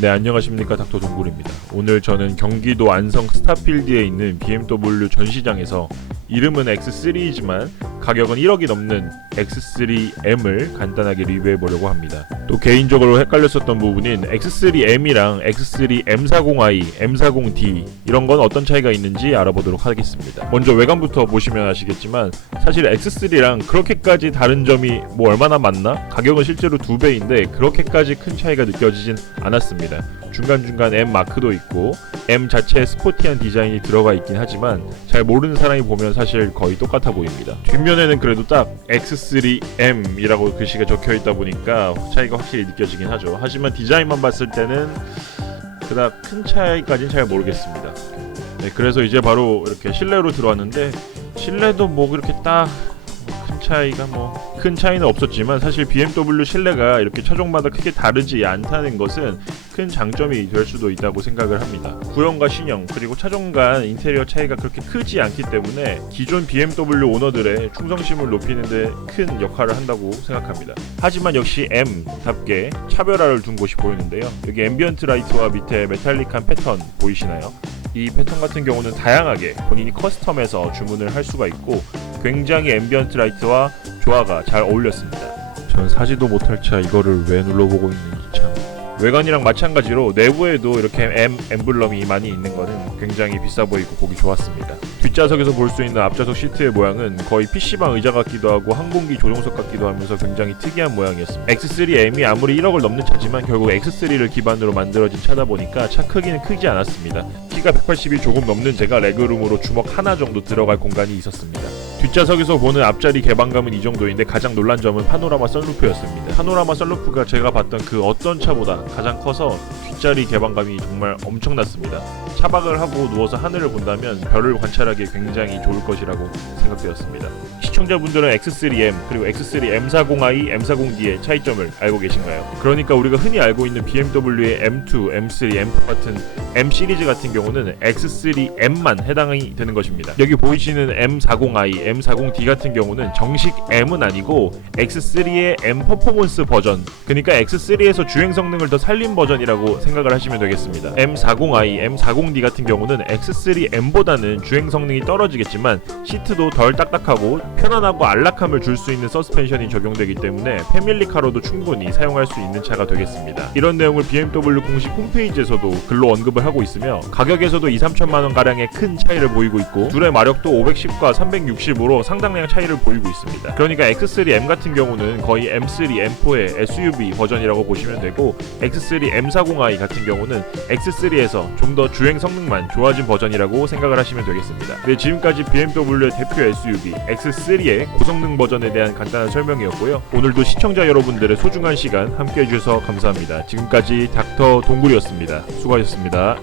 네, 안녕하십니까, 닥터 동굴입니다. 오늘 저는 경기도 안성 스타필드에 있는 BMW 전시장에서 이름은 X3이지만 가격은 1억이 넘는 X3M을 간단하게 리뷰해보려고 합니다. 또 개인적으로 헷갈렸었던 부분인 X3M이랑 X3M40i, M40D 이런 건 어떤 차이가 있는지 알아보도록 하겠습니다. 먼저 외관부터 보시면 아시겠지만 사실 X3랑 그렇게까지 다른 점이 뭐 얼마나 많나? 가격은 실제로 2배인데 그렇게까지 큰 차이가 느껴지진 않았습니다. 중간중간 M 마크도 있고 M 자체에 스포티한 디자인이 들어가 있긴 하지만 잘 모르는 사람이 보면 사실 거의 똑같아 보입니다. 뒷면에는 그래도 딱 X3M이라고 글씨가 적혀있다 보니까 차이가 확실히 느껴지긴 하죠. 하지만 디자인만 봤을 때는 그닥 큰 차이까지는 잘 모르겠습니다. 네, 그래서 이제 바로 이렇게 실내로 들어왔는데 실내도 뭐 그렇게 딱 큰 차이는 없었지만 사실 BMW 실내가 이렇게 차종마다 크게 다르지 않다는 것은 큰 장점이 될 수도 있다고 생각을 합니다. 구형과 신형 그리고 차종 간 인테리어 차이가 그렇게 크지 않기 때문에 기존 BMW 오너들의 충성심을 높이는 데 큰 역할을 한다고 생각합니다. 하지만 역시 M답게 차별화를 둔 곳이 보이는데요. 여기 앰비언트 라이트와 밑에 메탈릭한 패턴 보이시나요? 이 패턴 같은 경우는 다양하게 본인이 커스텀해서 주문을 할 수가 있고 굉장히 앰비언트 라이트와 조화가 잘 어울렸습니다. 전 사지도 못할 차 이거를 왜 눌러보고 있는지 참. 외관이랑 마찬가지로 내부에도 이렇게 M 엠블럼이 많이 있는 거는 굉장히 비싸 보이고 보기 좋았습니다. 뒷좌석에서 볼 수 있는 앞좌석 시트의 모양은 거의 PC방 의자 같기도 하고 항공기 조종석 같기도 하면서 굉장히 특이한 모양이었습니다. X3M이 아무리 1억을 넘는 차지만 결국 X3를 기반으로 만들어진 차다 보니까 차 크기는 크지 않았습니다. 키가 180이 조금 넘는 제가 레그룸으로 주먹 하나 정도 들어갈 공간이 있었습니다. 뒷좌석에서 보는 앞자리 개방감은 이 정도인데 가장 놀란 점은 파노라마 썬루프였습니다. 파노라마 썬루프가 제가 봤던 그 어떤 차보다 가장 커서 뒷자리 개방감이 정말 엄청났습니다. 차박을 하고 누워서 하늘을 본다면 별을 관찰하기에 굉장히 좋을 것이라고 생각되었습니다. 시청자분들은 X3M 그리고 X3M40i, M40D의 차이점을 알고 계신가요? 그러니까 우리가 흔히 알고 있는 BMW의 M2, M3, M4 같은 M 시리즈 같은 경우는 X3M만 해당이 되는 것입니다. 여기 보이시는 M40i, M40D 같은 경우는 정식 M은 아니고 X3의 M 퍼포먼스 버전, 그러니까 X3에서 주행 성능을 더 살린 버전이라고 생각을 하시면 되겠습니다. M40i, M40D 같은 경우는 X3M보다는 주행 성능이 떨어지겠지만 시트도 덜 딱딱하고 편안하고 안락함을 줄 수 있는 서스펜션이 적용되기 때문에 패밀리카로도 충분히 사용할 수 있는 차가 되겠습니다. 이런 내용을 BMW 공식 홈페이지에서도 글로 언급을 하고 있으며 가격에서도 2-3천만원 가량의 큰 차이를 보이고 있고 둘의 마력도 510과 360으로 상당량 차이를 보이고 있습니다. 그러니까 X3M 같은 경우는 거의 M3, M4의 SUV 버전이라고 보시면 되고 X3 M40i 같은 경우는 X3에서 좀 더 주행 성능만 좋아진 버전이라고 생각을 하시면 되겠습니다. 네, 지금까지 BMW의 대표 SUV X3의 고성능 버전에 대한 간단한 설명이었고요. 오늘도 시청자 여러분들의 소중한 시간 함께 해주셔서 감사합니다. 지금까지 닥터 동굴이었습니다. 수고하셨습니다.